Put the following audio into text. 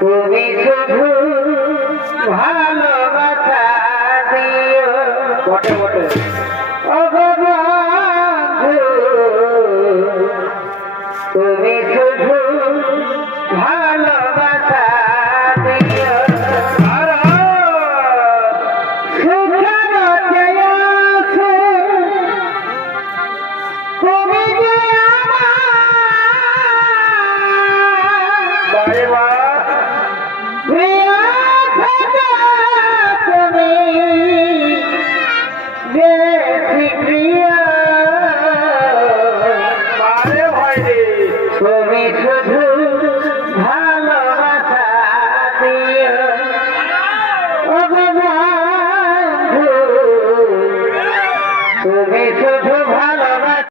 তুমি শুধু ভালোবাসা দিও বটে বটে ও গো বন্ধু তুমি শুধু ভালোবাসা দিও তুমি যে তুমি শুধু ভালোবাসা দিও ও বন্ধু তুমি শুধু ভালোবাসা